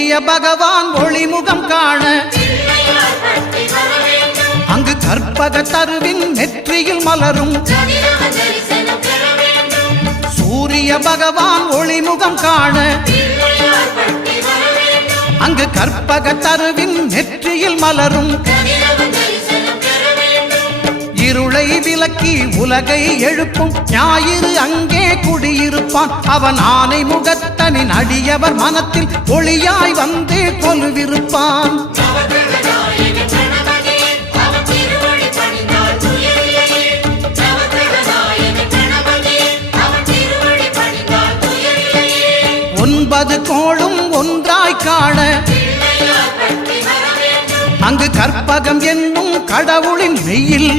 சூரிய பகவான் ஒளிமுகம் காண அங்கு கற்பக தருவின் நெற்றியில் மலரும் சூரிய பகவான் ஒளிமுகம் காண அங்கு கற்பக தருவின் நெற்றியில் மலரும் இருளை விலக்கி உலகை எழுப்பும் ஞாயிறு அங்கே குடியிருப்பான் அவன் ஆனை முகத்தனின் அடியவர் மனத்தில் ஒளியாய் வந்து கொலுவிருப்பான் ஒன்பது கோளும் ஒன்றாய் காண அங்கு கற்பகம் என்னும் கடவுளின் மெய்யில்